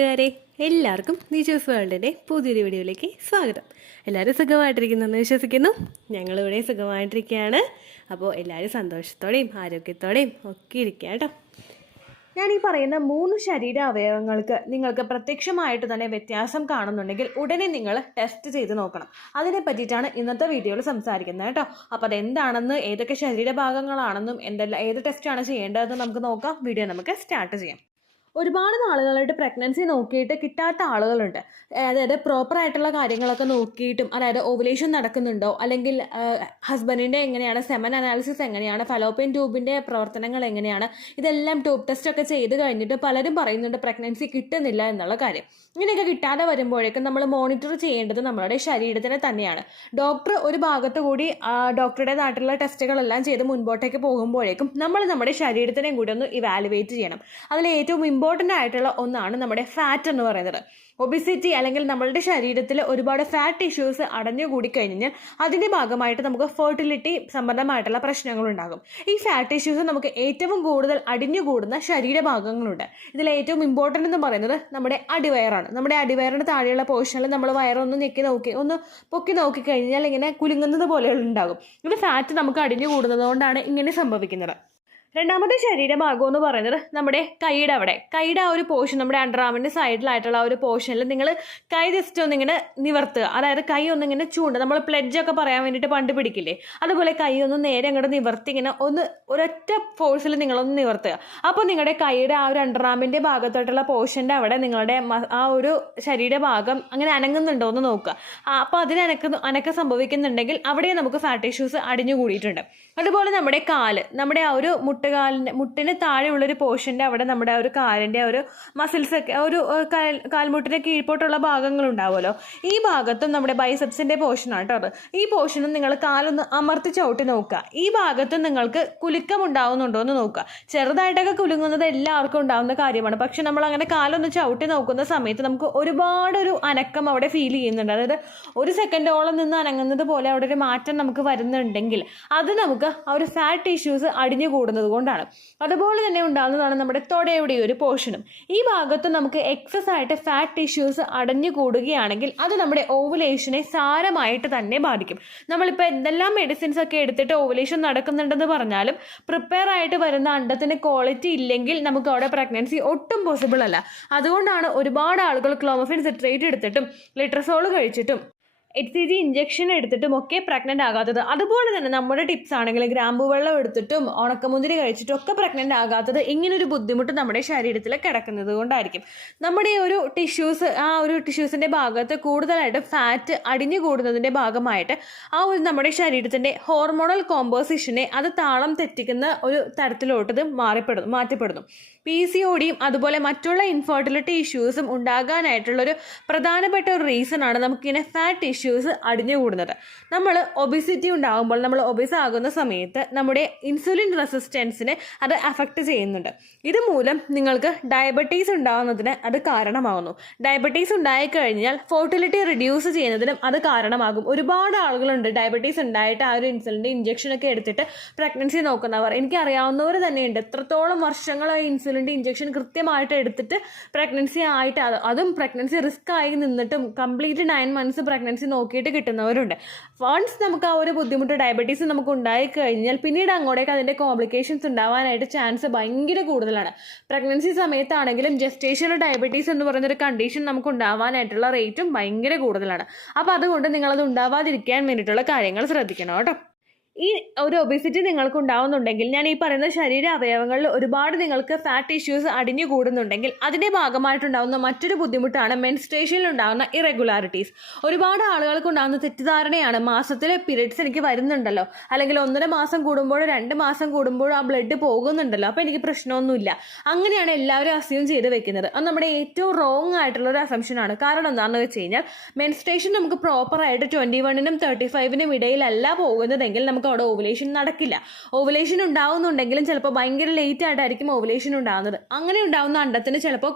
കൂട്ടുകാരെ, എല്ലാവർക്കും നിജൂസ് വേൾഡിൻ്റെ പുതിയൊരു വീഡിയോയിലേക്ക് സ്വാഗതം. എല്ലാവരും സുഖമായിട്ടിരിക്കുന്നെന്ന് വിശ്വസിക്കുന്നു. ഞങ്ങളിവിടെ സുഖമായിട്ടിരിക്കുകയാണ്. അപ്പോൾ എല്ലാവരും സന്തോഷത്തോടെയും ആരോഗ്യത്തോടെയും ഒക്കെ ഇരിക്കുക കേട്ടോ. ഞാൻ ഈ പറയുന്ന 3 ശരീര അവയവങ്ങൾക്ക് നിങ്ങൾക്ക് പ്രത്യക്ഷമായിട്ട് തന്നെ വ്യത്യാസം കാണുന്നുണ്ടെങ്കിൽ ഉടനെ നിങ്ങൾ ടെസ്റ്റ് ചെയ്ത് നോക്കണം. അതിനെ പറ്റിയിട്ടാണ് ഇന്നത്തെ വീഡിയോയിൽ സംസാരിക്കുന്നത് കേട്ടോ. അപ്പോൾ അതെന്താണെന്ന്, ഏതൊക്കെ ശരീരഭാഗങ്ങളാണെന്നും ഏത് ടെസ്റ്റാണ് ചെയ്യേണ്ടതെന്ന് നമുക്ക് നോക്കാം. വീഡിയോ നമുക്ക് സ്റ്റാർട്ട് ചെയ്യാം. ഒരുപാട് നാളുകളായിട്ട് പ്രഗ്നൻസി നോക്കിയിട്ട് കിട്ടാത്ത ആളുകളുണ്ട്. അതായത് പ്രോപ്പറായിട്ടുള്ള കാര്യങ്ങളൊക്കെ നോക്കിയിട്ടും, അതായത് ഓവുലേഷൻ നടക്കുന്നുണ്ടോ, അല്ലെങ്കിൽ ഹസ്ബൻഡിൻ്റെ എങ്ങനെയാണ്, സെമൻ അനാലിസിസ് എങ്ങനെയാണ്, ഫലോപ്പിയൻ ട്യൂബിൻ്റെ പ്രവർത്തനങ്ങൾ എങ്ങനെയാണ്, ഇതെല്ലാം ട്യൂബ് ടെസ്റ്റ് ഒക്കെ ചെയ്ത് കഴിഞ്ഞിട്ട് പലരും പറയുന്നുണ്ട് പ്രഗ്നൻസി കിട്ടുന്നില്ല എന്നുള്ള കാര്യം. ഇങ്ങനെയൊക്കെ കിട്ടാതെ വരുമ്പോഴേക്കും നമ്മൾ മോണിറ്റർ ചെയ്യേണ്ടത് നമ്മളുടെ ശരീരത്തിനെ തന്നെയാണ്. ഡോക്ടർ ഒരു ഭാഗത്ത് കൂടി ഡോക്ടറുടേതായിട്ടുള്ള ടെസ്റ്റുകളെല്ലാം ചെയ്ത് മുൻപോട്ടേക്ക് പോകുമ്പോഴേക്കും നമ്മൾ നമ്മുടെ ശരീരത്തിനെയും കൂടി ഒന്ന് ഇവാലുവേറ്റ് ചെയ്യണം. അതിൽ ഏറ്റവും ഇമ്പോർട്ടൻ്റ് ആയിട്ടുള്ള ഒന്നാണ് നമ്മുടെ ഫാറ്റ് എന്ന് പറയുന്നത്. ഒബിസിറ്റി അല്ലെങ്കിൽ നമ്മളുടെ ശരീരത്തിൽ ഒരുപാട് ഫാറ്റ് ഇഷ്യൂസ് അടഞ്ഞുകൂടി കഴിഞ്ഞാൽ അതിൻ്റെ ഭാഗമായിട്ട് നമുക്ക് ഫെർട്ടിലിറ്റി സംബന്ധമായിട്ടുള്ള പ്രശ്നങ്ങളുണ്ടാകും. ഈ ഫാറ്റ് ഇഷ്യൂസ് നമുക്ക് ഏറ്റവും കൂടുതൽ അടിഞ്ഞുകൂടുന്ന ശരീരഭാഗങ്ങളുണ്ട്. ഇതിൽ ഏറ്റവും ഇമ്പോർട്ടൻ്റ് എന്ന് പറയുന്നത് നമ്മുടെ അടിവയറാണ്. നമ്മുടെ അടിവയറിന് താഴെയുള്ള പോർഷനിൽ നമ്മൾ വയറൊന്ന് ഒന്ന് പൊക്കി നോക്കി കഴിഞ്ഞാൽ ഇങ്ങനെ കുലുങ്ങുന്നത് പോലെ ഉണ്ടാകും. ഇത് ഫാറ്റ് നമുക്ക് അടിഞ്ഞുകൂടുന്നത് കൊണ്ടാണ് ഇങ്ങനെ സംഭവിക്കുന്നത്. രണ്ടാമത്തെ ശരീരഭാഗം എന്ന് പറയുന്നത് നമ്മുടെ കൈയുടെ കൈയുടെ ആ ഒരു പോർഷൻ, നമ്മുടെ അണ്ടർആമിൻ്റെ സൈഡിലായിട്ടുള്ള ആ ഒരു പോർഷനിൽ നിങ്ങൾ കൈ ജസ്റ്റ് ഒന്നിങ്ങനെ നിവർത്തുക. അതായത് കൈ ഒന്നിങ്ങനെ ചൂണ്ടുക. നമ്മൾ പ്ലെഡ്ജൊക്കെ പറയാൻ വേണ്ടിയിട്ട് പണ്ട് പിടിക്കില്ലേ, അതുപോലെ കൈ ഒന്ന് നേരെ അങ്ങോട്ട് നിവർത്തി ഇങ്ങനെ ഒരൊറ്റ ഫോഴ്സിൽ നിങ്ങളൊന്ന് നിവർത്തുക. അപ്പോൾ നിങ്ങളുടെ കൈയുടെ ആ ഒരു അണ്ടർആമിൻ്റെ ഭാഗത്തോട്ടുള്ള പോർഷൻ്റെ അവിടെ നിങ്ങളുടെ ആ ഒരു ശരീരഭാഗം അങ്ങനെ അനങ്ങുന്നുണ്ടോ എന്ന് നോക്കുക. അപ്പോൾ അതിന് അനക്കം സംഭവിക്കുന്നുണ്ടെങ്കിൽ അവിടെ നമുക്ക് ഫാറ്റ് ഇഷ്യൂസ് അടിഞ്ഞു കൂടിയിട്ടുണ്ട്. അതുപോലെ നമ്മുടെ നമ്മുടെ ആ ഒരു മുട്ടിന് താഴെയുള്ളൊരു പോർഷൻ്റെ അവിടെ നമ്മുടെ ആ ഒരു കാലിൻ്റെ ഒരു മസിൽസൊക്കെ കാൽമുട്ടിന് കീഴ്പോട്ടുള്ള ഭാഗങ്ങളുണ്ടാവുമല്ലോ, ഈ ഭാഗത്തും നമ്മുടെ ബൈസെപ്സിൻ്റെ പോർഷനാണ് കേട്ടോ അത്. ഈ പോർഷനും നിങ്ങൾ കാലൊന്ന് അമർത്തി ചവിട്ടി നോക്കുക. ഈ ഭാഗത്തും നിങ്ങൾക്ക് കുലുക്കം ഉണ്ടാവുന്നുണ്ടോ എന്ന് നോക്കുക. ചെറുതായിട്ടൊക്കെ കുലുങ്ങുന്നത് എല്ലാവർക്കും ഉണ്ടാകുന്ന കാര്യമാണ്. പക്ഷെ നമ്മൾ അങ്ങനെ കാലൊന്ന് ചവിട്ടി നോക്കുന്ന സമയത്ത് നമുക്ക് ഒരുപാടൊരു അനക്കം അവിടെ ഫീൽ ചെയ്യുന്നുണ്ട്. അതായത് 1 സെക്കൻഡോളം നിന്ന് അനങ്ങുന്നത് പോലെ അവിടെ ഒരു മാറ്റം നമുക്ക് വരുന്നുണ്ടെങ്കിൽ അത് നമുക്ക് ആ ഒരു ഫാറ്റ് ഇഷ്യൂസ് അടിഞ്ഞു കൂടുന്നത് കൊണ്ടാണ്. അതുപോലെ തന്നെ ഉണ്ടാകുന്നതാണ് നമ്മുടെ തൊടയുടെ ഒരു പോർഷനും. ഈ ഭാഗത്ത് നമുക്ക് എക്സസ് ആയിട്ട് ഫാറ്റ് ഇഷ്യൂസ് അടഞ്ഞു കൂടുകയാണെങ്കിൽ അത് നമ്മുടെ ഓവുലേഷനെ സാരമായിട്ട് തന്നെ ബാധിക്കും. നമ്മളിപ്പോൾ എന്തെല്ലാം മെഡിസിൻസ് ഒക്കെ എടുത്തിട്ട് ഓവുലേഷൻ നടക്കുന്നുണ്ടെന്ന് പറഞ്ഞാലും പ്രിപ്പയർ ആയിട്ട് വരുന്ന അണ്ടത്തിന് ക്വാളിറ്റി ഇല്ലെങ്കിൽ നമുക്ക് അവിടെ പ്രഗ്നൻസി ഒട്ടും പോസിബിൾ അല്ല. അതുകൊണ്ടാണ് ഒരുപാട് ആളുകൾ ക്ലോമിഫെൻ സിട്രേറ്റ് എടുത്തിട്ടും ലിട്രസോൾ കഴിച്ചിട്ടും HCG ഇഞ്ചക്ഷൻ എടുത്തിട്ടും ഒക്കെ പ്രഗ്നൻ്റ് ആകാത്തത്. അതുപോലെ തന്നെ നമ്മുടെ ടിപ്സ് ആണെങ്കിൽ ഗ്രാമ്പു വെള്ളം എടുത്തിട്ടും ഉണക്കമുന്തിരി കഴിച്ചിട്ടും ഒക്കെ പ്രഗ്നൻ്റ് ആകാത്തത് ഇങ്ങനൊരു ബുദ്ധിമുട്ട് നമ്മുടെ ശരീരത്തിൽ കിടക്കുന്നത് കൊണ്ടായിരിക്കും. നമ്മുടെ ഒരു ടിഷ്യൂസിൻ്റെ ഭാഗത്ത് കൂടുതലായിട്ട് ഫാറ്റ് അടിഞ്ഞു കൂടുന്നതിൻ്റെ ഭാഗമായിട്ട് നമ്മുടെ ശരീരത്തിൻ്റെ ഹോർമോണൽ കോമ്പോസിഷനെ അത് താളം തെറ്റിക്കുന്ന ഒരു തരത്തിലോട്ട് ഇത് മാറ്റപ്പെടുന്നു. PCODയും അതുപോലെ മറ്റുള്ള ഇൻഫെർട്ടിലിറ്റി ഇഷ്യൂസും ഉണ്ടാകാനായിട്ടുള്ളൊരു പ്രധാനപ്പെട്ട ഒരു റീസൺ ആണ് നമുക്കിങ്ങനെ ഫാറ്റ് ഇഷ്യൂസ് അടിഞ്ഞു കൂടുന്നത്. നമ്മൾ ഒബിസിറ്റി ഉണ്ടാകുമ്പോൾ, നമ്മൾ ഒബിസ് ആകുന്ന സമയത്ത് നമ്മുടെ ഇൻസുലിൻ റെസിസ്റ്റൻസിനെ അത് അഫക്റ്റ് ചെയ്യുന്നുണ്ട്. ഇതുമൂലം നിങ്ങൾക്ക് ഡയബറ്റീസ് ഉണ്ടാകുന്നതിന് അത് കാരണമാകുന്നു. ഡയബറ്റീസ് ഉണ്ടായിക്കഴിഞ്ഞാൽ ഫെർട്ടിലിറ്റി റിഡ്യൂസ് ചെയ്യുന്നതിനും അത് കാരണമാകും. ഒരുപാട് ആളുകളുണ്ട് ഡയബറ്റീസ് ഉണ്ടായിട്ട് ആ ഒരു ഇൻസുലിൻ്റെ ഇഞ്ചക്ഷനൊക്കെ എടുത്തിട്ട് പ്രഗ്നൻസി നോക്കുന്നവർ. എനിക്കറിയാവുന്നവർ തന്നെയുണ്ട്. എത്രത്തോളം വർഷങ്ങളായി ഇൻസുലിൻ്റെ ഇഞ്ചക്ഷൻ കൃത്യമായിട്ട് എടുത്തിട്ട് പ്രഗ്നൻസി ആയിട്ട്, അതും പ്രഗ്നൻസി റിസ്ക് ആയി നിന്നിട്ടും കംപ്ലീറ്റ് 9 മന്ത്സ് പ്രഗ്നൻസി നോക്കിയിട്ട് കിട്ടുന്നവരുണ്ട്. വൺസ് നമുക്ക് ആ ഒരു ബുദ്ധിമുട്ട് ഡയബറ്റീസ് നമുക്ക് ഉണ്ടായിക്കഴിഞ്ഞാൽ പിന്നീട് അങ്ങോട്ടേക്ക് അതിൻ്റെ കോംപ്ലിക്കേഷൻസ് ഉണ്ടാവാനായിട്ട് ചാൻസ് ഭയങ്കര കൂടുതലാണ്. പ്രഗ്നൻസി സമയത്താണെങ്കിലും ജസ്റ്റേഷണൽ ഡയബറ്റീസ് എന്ന് പറയുന്നൊരു കണ്ടീഷൻ നമുക്ക് ഉണ്ടാവാനായിട്ടുള്ള റേറ്റും ഭയങ്കര കൂടുതലാണ്. അപ്പോൾ അതുകൊണ്ട് നിങ്ങളത് ഉണ്ടാവാതിരിക്കാൻ വേണ്ടിയിട്ടുള്ള കാര്യങ്ങൾ ശ്രദ്ധിക്കണം കേട്ടോ. ഈ ഒരു ഒബിസിറ്റി നിങ്ങൾക്ക് ഉണ്ടാവുന്നുണ്ടെങ്കിൽ, ഞാൻ ഈ പറയുന്ന ശരീര അവയവങ്ങളിൽ ഒരുപാട് നിങ്ങൾക്ക് ഫാറ്റ് ഇഷ്യൂസ് അടിഞ്ഞു കൂടുന്നുണ്ടെങ്കിൽ അതിൻ്റെ ഭാഗമായിട്ടുണ്ടാകുന്ന മറ്റൊരു ബുദ്ധിമുട്ടാണ് മെൻസ്ട്രേഷനിൽ ഉണ്ടാകുന്ന ഇറഗുലാരിറ്റീസ്. ഒരുപാട് ആളുകൾക്ക് ഉണ്ടാകുന്ന തെറ്റിദ്ധാരണയാണ് മാസത്തിലെ പീരിയഡ്സ് എനിക്ക് വരുന്നുണ്ടല്ലോ, അല്ലെങ്കിൽ 1.5 മാസം കൂടുമ്പോഴോ 2 മാസം കൂടുമ്പോഴോ ആ ബ്ലഡ് പോകുന്നുണ്ടല്ലോ, അപ്പോൾ എനിക്ക് പ്രശ്നമൊന്നുമില്ല. അങ്ങനെയാണ് എല്ലാവരും അസ്യൂം ചെയ്ത് വെക്കുന്നത്. അത് നമ്മുടെ ഏറ്റവും റോങ് ആയിട്ടുള്ള ഒരു അസംഷനാണ്. കാരണം എന്താണെന്ന് വെച്ച് കഴിഞ്ഞാൽ മെൻസ്ട്രേഷൻ നമുക്ക് പ്രോപ്പറായിട്ട് 21-നും 35-നും ഇടയിലല്ല പോകുന്നതെങ്കിൽ നമുക്ക് അവിടെ ഓവുലേഷൻ നടക്കില്ല. ഓവുലേഷൻ ഉണ്ടാവുന്നുണ്ടെങ്കിലും ചിലപ്പോൾ ഭയങ്കര ലേറ്റ് ആയിട്ടായിരിക്കും ഓവുലേഷൻ ഉണ്ടാകുന്നത്. അങ്ങനെ ഉണ്ടാകുന്ന അണ്ടത്തിന് ചിലപ്പോൾ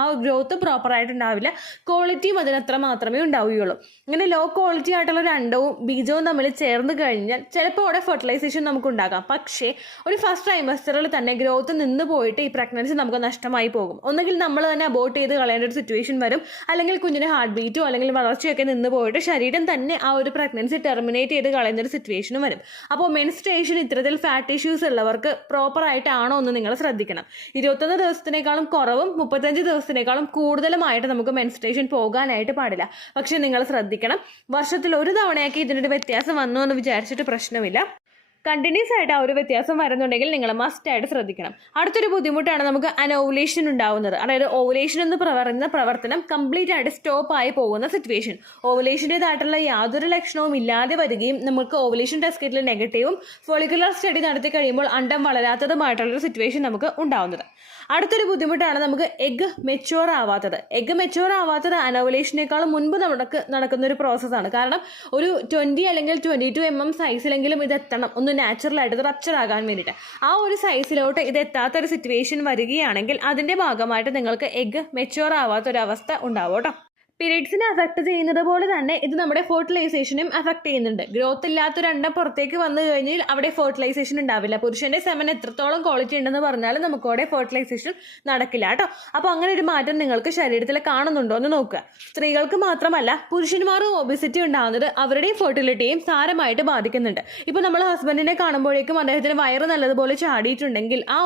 ആ ഗ്രോത്ത് പ്രോപ്പറായിട്ട് ഉണ്ടാവില്ല, ക്വാളിറ്റിയും അതിനത്ര മാത്രമേ ഉണ്ടാവുകയുള്ളൂ. ഇങ്ങനെ ലോ ക്വാളിറ്റി ആയിട്ടുള്ള ഒരു അണ്ടവും ബീജവും തമ്മിൽ ചേർന്ന് കഴിഞ്ഞാൽ ചിലപ്പോൾ അവിടെ ഫെർട്ടിലൈസേഷൻ നമുക്ക് ഉണ്ടാകാം. പക്ഷേ ഒരു ഫസ്റ്റ് ട്രൈമസ്റ്ററിൽ തന്നെ ഗ്രോത്ത് നിന്ന് പോയിട്ട് ഈ പ്രഗ്നൻസി നമുക്ക് നഷ്ടമായി പോകും. ഒന്നുകിൽ നമ്മൾ തന്നെ അബോർട്ട് ചെയ്ത് കളയേണ്ട ഒരു സിറ്റുവേഷൻ വരും, അല്ലെങ്കിൽ കുഞ്ഞിന് ഹാർട്ട് ബീറ്റോ അല്ലെങ്കിൽ വളർച്ചയൊക്കെ നിന്ന് പോയിട്ട് ശരീരം തന്നെ ആ ഒരു പ്രഗ്നൻസി ടെർമിനേറ്റ് ചെയ്ത് കളയുന്ന ഒരു സിറ്റുവേഷനും വരും. അപ്പോൾ മെൻസ്ട്രേഷൻ ഇത്തരത്തിൽ ഫാറ്റ് ഇഷ്യൂസ് ഉള്ളവർക്ക് പ്രോപ്പർ ആയിട്ടാണോ എന്ന് നിങ്ങൾ ശ്രദ്ധിക്കണം. 21 ദിവസത്തിനേക്കാളും കുറവും 35 ദിവസത്തിനേക്കാളും കൂടുതലുമായിട്ട് നമുക്ക് മെൻസ്ട്രേഷൻ പോകാനായിട്ട് പാടില്ല. പക്ഷെ നിങ്ങൾ ശ്രദ്ധിക്കണം, വർഷത്തിൽ ഒരു തവണയാക്കി ഇതിനൊരു വ്യത്യാസം വന്നു എന്ന് വിചാരിച്ചിട്ട് പ്രശ്നമില്ല. കണ്ടിന്യൂസ് ആയിട്ട് ആ ഒരു വ്യത്യാസം വരുന്നുണ്ടെങ്കിൽ നിങ്ങൾ മസ്റ്റ് ആയിട്ട് ശ്രദ്ധിക്കണം. അടുത്തൊരു ബുദ്ധിമുട്ടാണ് നമുക്ക് അനോവുലേഷൻ ഉണ്ടാവുന്നത്. അതായത് ഓവുലേഷൻ എന്ന് പറയുന്ന പ്രവർത്തനം കംപ്ലീറ്റ് ആയിട്ട് സ്റ്റോപ്പ് ആയി പോകുന്ന സിറ്റുവേഷൻ. ഓവുലേഷൻ്റെതായിട്ടുള്ള യാതൊരു ലക്ഷണവും ഇല്ലാതെ വരികയും നമുക്ക് ഓവുലേഷൻ ടെസ്റ്റ് കിറ്റിൽ നെഗറ്റീവും ഫോളിക്കുലർ സ്റ്റഡി നടത്തി കഴിയുമ്പോൾ അണ്ടം വളരാത്തതുമായിട്ടുള്ളൊരു സിറ്റുവേഷൻ നമുക്ക് ഉണ്ടാവുന്നത്. അടുത്തൊരു ബുദ്ധിമുട്ടാണ് നമുക്ക് എഗ് മെച്യൂർ ആവാത്തത്. എഗ് മെച്യൂർ ആവാത്തത് അനോവുലേഷനേക്കാളും മുൻപ് നടക്കുന്ന ഒരു പ്രോസസ്സാണ്. കാരണം ഒരു 20 അല്ലെങ്കിൽ 22 mm സൈസിലെങ്കിലും ഇത് എത്തണം, ഒന്ന് നാച്ചുറലായിട്ട് റപ്ചർ ആകാൻ വേണ്ടിയിട്ട്. ആ ഒരു സൈസിലോട്ട് ഇത് എത്താത്തൊരു സിറ്റുവേഷൻ വരികയാണെങ്കിൽ അതിൻ്റെ ഭാഗമായിട്ട് നിങ്ങൾക്ക് എഗ് മെച്യൂർ ആവാത്തൊരവസ്ഥ ഉണ്ടാവും കേട്ടോ. പീരീഡ്സിനെ അഫക്ട് ചെയ്യുന്നത് പോലെ തന്നെ ഇത് നമ്മുടെ ഫെർട്ടിലൈസേഷനും അഫക്ട് ചെയ്യുന്നുണ്ട്. ഗ്രോത്ത് ഇല്ലാത്തൊരു അണ്ടം പുറത്തേക്ക് വന്നു കഴിഞ്ഞാൽ അവിടെ ഫെർട്ടിലൈസേഷൻ ഉണ്ടാവില്ല. പുരുഷന്റെ സെമൻ എത്രത്തോളം ക്വാളിറ്റി ഉണ്ടെന്ന് പറഞ്ഞാലും നമുക്ക് അവിടെ ഫെർട്ടിലൈസേഷൻ നടക്കില്ല കേട്ടോ. അപ്പോൾ അങ്ങനെ ഒരു മാറ്റം നിങ്ങൾക്ക് ശരീരത്തിൽ കാണുന്നുണ്ടോ എന്ന് നോക്കുക. സ്ത്രീകൾക്ക് മാത്രമല്ല പുരുഷന്മാരും ഒബിസിറ്റി ഉണ്ടാകുന്നത് അവരുടെയും ഫെർട്ടിലിറ്റിയും സാരമായിട്ട് ബാധിക്കുന്നുണ്ട്. ഇപ്പോൾ നമ്മൾ ഹസ്ബൻഡിനെ കാണുമ്പോഴേക്കും അദ്ദേഹത്തിന് വയറ് നല്ലതുപോലെ ചാടിയിട്ടുണ്ടെങ്കിൽ ആ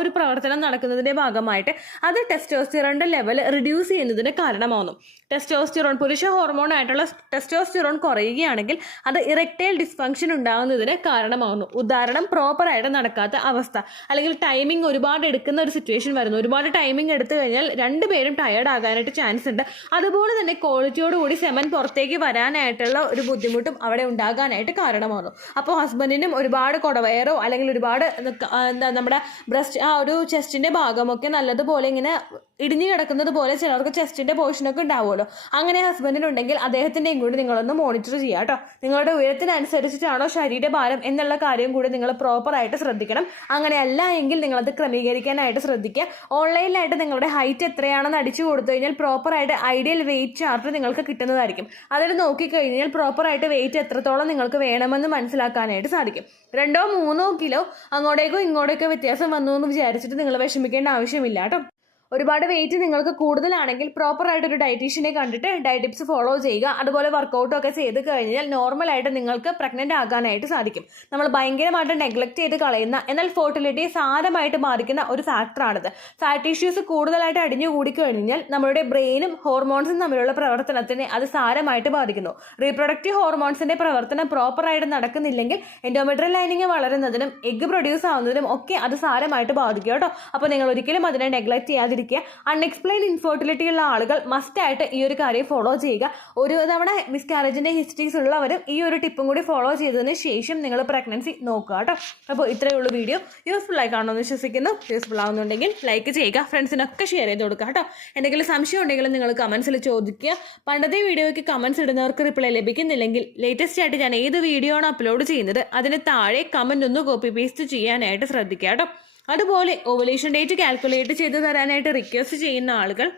ഒരു പ്രവർത്തനം നടക്കുന്നതിന്റെ ഭാഗമായിട്ട് അത് ടെസ്റ്റോസ്റ്റിറോണിന്റെ ലെവൽ റിഡ്യൂസ് ചെയ്യുന്നതിന് കാരണമാകുന്നു. ടെസ്റ്റോസ്റ്റിറോൺ, പുരുഷ ഹോർമോൺ ആയിട്ടുള്ള ടെസ്റ്റോസ്റ്റിറോൺ കുറയുകയാണെങ്കിൽ അത് ഇറക്ടൈൽ ഡിസ്ഫങ്ഷൻ ഉണ്ടാകുന്നതിന് കാരണമാകുന്നു. ഉദാഹരണം, പ്രോപ്പറായിട്ട് നടക്കാത്ത അവസ്ഥ, അല്ലെങ്കിൽ ടൈമിംഗ് ഒരുപാട് എടുക്കുന്ന ഒരു സിറ്റുവേഷൻ വരുന്നു. ഒരുപാട് ടൈമിംഗ് എടുത്തു കഴിഞ്ഞാൽ രണ്ടുപേരും ടയേർഡ് ആകാനായിട്ട് ചാൻസ് ഉണ്ട്. അതുപോലെ തന്നെ ക്വാളിറ്റിയോടുകൂടി സെമൻ പുറത്തേക്ക് വരാനായിട്ടുള്ള ഒരു ബുദ്ധിമുട്ടും അവിടെ ഉണ്ടാകാനായിട്ട് കാരണമാകുന്നു. അപ്പോൾ ഹസ്ബൻഡിനും ഒരുപാട് കുടവയറോ അല്ലെങ്കിൽ ഒരുപാട് നമ്മുടെ ബ്രസ്റ്റ് ആ ഒരു ചെസ്റ്റിന്റെ ഭാഗമൊക്കെ നല്ലതുപോലെ ഇങ്ങനെ ഇടിഞ്ഞു കിടക്കുന്നത് പോലെ ചിലർക്ക് ചെസ്റ്റിന്റെ പോർഷനൊക്കെ ഉണ്ടാവുമല്ലോ. അങ്ങനെ ഹസ്ബൻഡിനുണ്ടെങ്കിൽ അദ്ദേഹത്തിൻ്റെയും കൂടി നിങ്ങളൊന്ന് മോണിറ്റർ ചെയ്യുക കേട്ടോ. നിങ്ങളുടെ ഉയരത്തിനനുസരിച്ചിട്ടാണോ ശരീരഭാരം എന്നുള്ള കാര്യം കൂടി നിങ്ങൾ പ്രോപ്പറായിട്ട് ശ്രദ്ധിക്കണം. അങ്ങനെയല്ല എങ്കിൽ നിങ്ങളത് ക്രമീകരിക്കാനായിട്ട് ശ്രദ്ധിക്കുക. ഓൺലൈനിലായിട്ട് നിങ്ങളുടെ ഹൈറ്റ് എത്രയാണെന്ന് അടിച്ചു കൊടുത്തു കഴിഞ്ഞാൽ പ്രോപ്പറായിട്ട് ഐഡിയൽ വെയിറ്റ് ചാർട്ട് നിങ്ങൾക്ക് കിട്ടുന്നതായിരിക്കും. അതിൽ നോക്കിക്കഴിഞ്ഞാൽ പ്രോപ്പറായിട്ട് വെയിറ്റ് എത്രത്തോളം നിങ്ങൾക്ക് വേണമെന്ന് മനസ്സിലാക്കാനായിട്ട് സാധിക്കും. 2-3 കിലോ അങ്ങോട്ടേക്കോ ഇങ്ങോട്ടേക്കോ വ്യത്യാസം വന്നു എന്ന് വിചാരിച്ചിട്ട് നിങ്ങൾ വിഷമിക്കേണ്ട ആവശ്യമില്ല കേട്ടോ. ഒരുപാട് വെയിറ്റ് നിങ്ങൾക്ക് കൂടുതലാണെങ്കിൽ പ്രോപ്പറായിട്ടൊരു ഡയറ്റീഷ്യനെ കണ്ടിട്ട് ഡയറ്റ് ടിപ്സ് ഫോളോ ചെയ്യുക. അതുപോലെ വർക്കൗട്ടൊക്കെ ചെയ്ത് കഴിഞ്ഞാൽ നോർമലായിട്ട് നിങ്ങൾക്ക് പ്രഗ്നൻ്റ് ആകാനായിട്ട് സാധിക്കും. നമ്മൾ ഭയങ്കരമായിട്ട് നെഗ്ലക്ട് ചെയ്ത് കളയുന്ന എന്നാൽ ഫെർട്ടിലിറ്റിയെ സാരമായിട്ട് ബാധിക്കുന്ന ഒരു ഫാക്ടറാണിത്. ഫാറ്റ് ഇഷ്യൂസ് കൂടുതലായിട്ട് അടിഞ്ഞു കൂടിക്കഴിഞ്ഞാൽ നമ്മുടെ ബ്രെയിനും ഹോർമോൺസും തമ്മിലുള്ള പ്രവർത്തനത്തിനെ അത് സാരമായിട്ട് ബാധിക്കുന്നു. റീപ്രൊഡക്റ്റീവ് ഹോർമോൺസിന്റെ പ്രവർത്തനം പ്രോപ്പറായിട്ട് നടക്കുന്നില്ലെങ്കിൽ എൻഡോമെട്രിയൽ ലൈനിങ് വളരുന്നതിനും എഗ് പ്രൊഡ്യൂസ് ആവുന്നതിനും ഒക്കെ അത് സാരമായിട്ട് ബാധിക്കും കേട്ടോ. അപ്പോൾ നിങ്ങൾ ഒരിക്കലും അതിനെ നെഗ്ലക്ട് ചെയ്യാതെ അൺഎക്സ്പ്ലെയിൻ ഇൻഫെർട്ടിലിറ്റി ഉള്ള ആളുകൾ മസ്റ്റ് ആയിട്ട് ഈ ഒരു കാര്യം ഫോളോ ചെയ്യുക. ഒരു തവണ മിസ്കാരേജിന്റെ ഹിസ്റ്ററീസ് ഉള്ളവരും ഈ ഒരു ടിപ്പും കൂടി ഫോളോ ചെയ്തതിന് ശേഷം നിങ്ങൾ പ്രഗ്നൻസി നോക്കുക കേട്ടോ. അപ്പോൾ ഇത്രയേ ഉള്ളൂ വീഡിയോ. യൂസ്ഫുൾ ആയി കാണുമെന്ന് വിശ്വസിക്കുന്നു. യൂസ്ഫുൾ ആവുന്നുണ്ടെങ്കിൽ ലൈക്ക് ചെയ്യുക, ഫ്രണ്ട്സിനൊക്കെ ഷെയർ ചെയ്ത് കൊടുക്കുക കേട്ടോ. എന്തെങ്കിലും സംശയം ഉണ്ടെങ്കിലും നിങ്ങൾ കമൻസിൽ ചോദിക്കുക. പണ്ടത്തെ വീഡിയോയ്ക്ക് കമൻസ് ഇടുന്നവർക്ക് റിപ്ലൈ ലഭിക്കുന്നില്ലെങ്കിൽ ലേറ്റസ്റ്റ് ആയിട്ട് ഞാൻ ഏത് വീഡിയോ ആണ് അപ്ലോഡ് ചെയ്യുന്നത് അതിന് താഴെ കമന്റ് ഒന്ന് കോപ്പി പേസ്റ്റ് ചെയ്യാനായിട്ട് ശ്രദ്ധിക്കുക കേട്ടോ. അതുപോലെ ഓവുലേഷൻ ഡേറ്റ് കാൽക്കുലേറ്റ് ചെയ്ത് തരാനായിട്ട് റിക്വസ്റ്റ് ചെയ്യുന്ന ആളുകൾ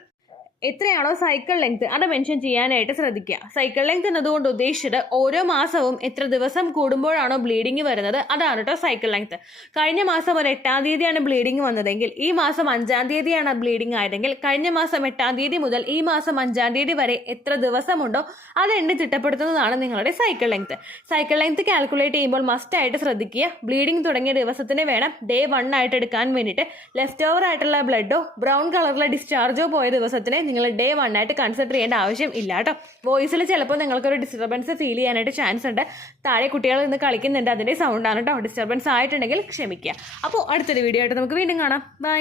എത്രയാണോ സൈക്കിൾ ലെങ്ത് അത് മെൻഷൻ ചെയ്യാനായിട്ട് ശ്രദ്ധിക്കുക. സൈക്കിൾ ലെങ്ത് എന്നതുകൊണ്ട് ഉദ്ദേശിച്ചത് ഓരോ മാസവും എത്ര ദിവസം കൂടുമ്പോഴാണോ ബ്ലീഡിങ് വരുന്നത് അതാണ് കേട്ടോ സൈക്കിൾ ലെങ്ത്. കഴിഞ്ഞ മാസം ഒരു 8-ാം തീയതിയാണ് ബ്ലീഡിങ് വന്നതെങ്കിൽ ഈ മാസം 5-ാം തീയതിയാണ് ബ്ലീഡിങ് ആയതെങ്കിൽ കഴിഞ്ഞ മാസം 8-ാം തീയതി മുതൽ ഈ മാസം 5-ാം തീയതി വരെ എത്ര ദിവസമുണ്ടോ അത് എണ്ണി തിട്ടപ്പെടുത്തുന്നതാണ് നിങ്ങളുടെ cycle length. Cycle length calculate ചെയ്യുമ്പോൾ മസ്റ്റായിട്ട് ശ്രദ്ധിക്കുക. ബ്ലീഡിങ് തുടങ്ങിയ ദിവസത്തിന് വേണം Day 1 ആയിട്ട് എടുക്കാൻ വേണ്ടിയിട്ട്. ലെഫ്റ്റ് ഓവർ ആയിട്ടുള്ള ബ്ലഡോ ബ്രൗൺ കളറിലെ ഡിസ്ചാർജോ പോയ ദിവസത്തിന് നിങ്ങൾ Day 1 ആയിട്ട് കൺസിഡർ ചെയ്യേണ്ട ആവശ്യം ഇല്ല കേട്ടോ. വോയിസിൽ ചിലപ്പോൾ നിങ്ങൾക്കൊരു ഡിസ്റ്റർബൻസ് ഫീൽ ചെയ്യാനായിട്ട് ചാൻസ് ഉണ്ട്. താഴെ കുട്ടികൾ ഇന്ന് കളിക്കുന്നുണ്ട്, അതിൻ്റെ സൗണ്ടാണ് കേട്ടോ. ഡിസ്റ്റർബൻസ് ആയിട്ടുണ്ടെങ്കിൽ ക്ഷമിക്കുക. അപ്പോൾ അടുത്തൊരു വീഡിയോ ആയിട്ട് നമുക്ക് വീണ്ടും കാണാം. ബൈ.